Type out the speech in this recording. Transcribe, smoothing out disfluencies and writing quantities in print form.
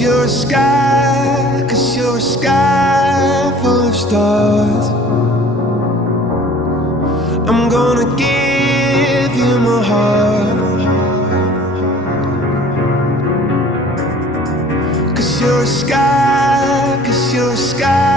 you're a sky, 'cause you're a sky full of stars. I'm gonna give you my heart, 'cause you're a sky, 'cause you're a sky